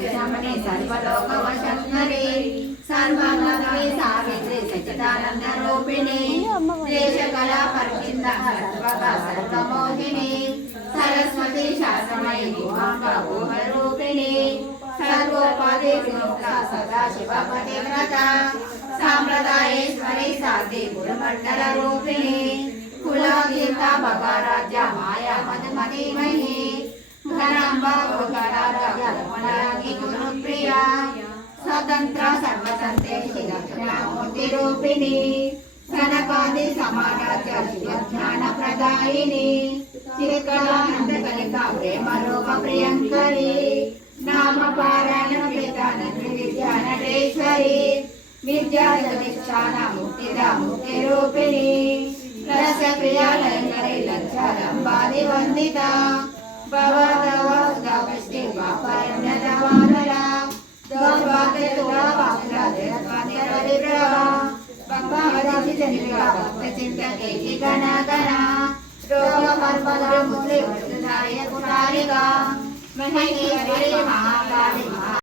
जगदीशमणे सर्वलोकवशङ्करे सर्वमङ्गले सावित्रि सच्चिदानन्दरूपिणे देशकला परचिन्ता सर्वगा सर्वमोहिनी सरस्वती शास्त्रमयी गुहारूपिणी सर्वोपाधि विमुक्ता सदाशिवपति व्रता साम्प्रदायेश्वरी साधि गुरुमण्डलरूपिणी कुलगीता भगराज्य माया मधुमतीमयी घनाम्बा गोकराजी गुरुप्रिया स्वतंत्र सर्वतंत्रे दक्षिणामूर्तिरूपिणी सनकादि समाराज्य शिवज्ञान प्रदायिनी चिरकलानंदकलिका प्रेम रूप प्रियंकरी नाम पारायण प्रीतानंद विद्या नटेश्वरी विद्या जगदीशान मुक्तिदा मुक्तिरूपिणी रस प्रिया लयंकरी लक्षालंबादि वंदिता भवदवष्टि वापरण्यतवानला दोर्वाक्य तुला वाक्या देवत्वादिप्रभा भक्तावधि चंद्रिका भक्त चिंतकेति गण गणा रोग कर्मदा मुद्रे वृद्धाय कुटारिका महेश्वरी महाकाली